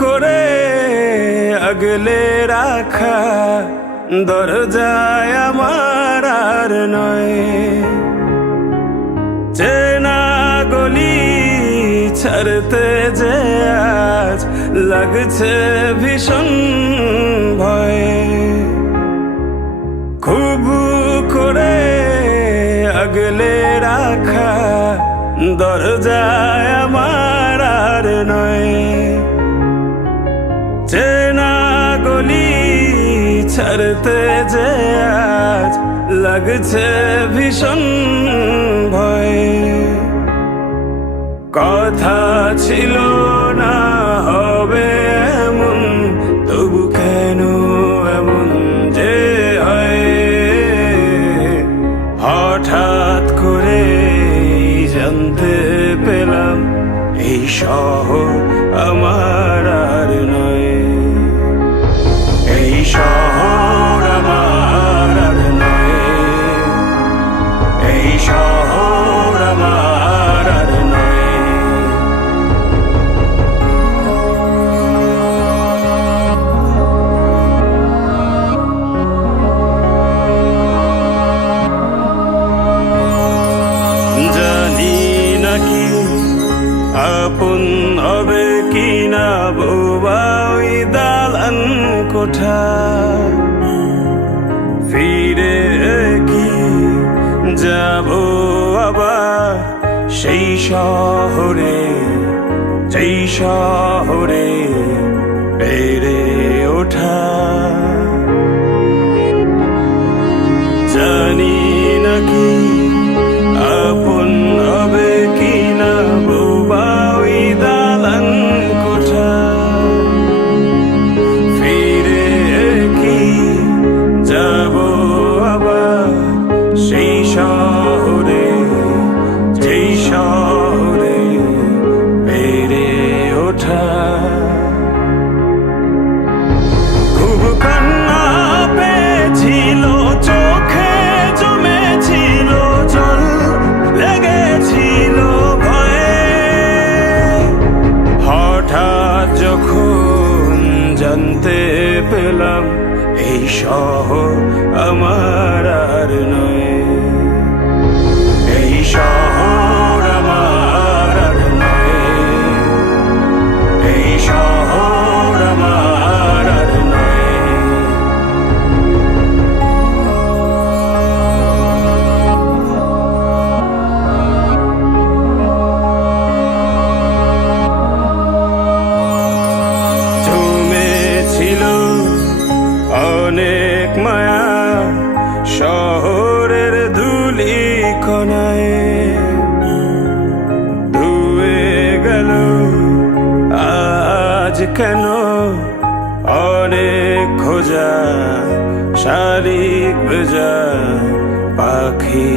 করে আগলে রাখা দরজায় আমার আর নয়। চেনা গলি ছাড়তে যে আজ লাগছে ভীষণ ভয়। খুব করে আগলে রাখা দরজায় আমার আর নয়। চেনা গলি ছাড়তে যে আজ লাগছে ভীষণ ভয়। কথা ছিল না হবে এমন, তবু কেন এমন যে হয়। হঠাৎ করে জানতে পেলাম এই শহর আমার আর নয়। এই শহর আমার আর নয়। এই শহর আমার আর নয়। জানি নাকি আপন হবে কিনা বোবা ওই দালান কোঠা। ফিরে কি যাব আবার সেই শহরে, যেই শহরে বেড়ে ওঠা। জানি নাকি আপন হবে কিনা বোবা ওই দালান কোঠা। ফিরে কি যাব আবার সেই শহরে, যেই শহরে বেড়ে ওঠা। খুব কান্না পেয়েছিল চোখে, জমেছিল জল, লেগেছিল ভয়ে। হঠাৎ যখন জানতে পেলাম এই শহর আমার আর নয়। এই শহর আমার আর নয়। এই শহর আমার আর নয়। জমেছিল অনেক মায়া শহরের ধুলি কণায়। ধুয়ে গেল আজ কেন অনেক খোঁজা শালিক ভেজা পাখি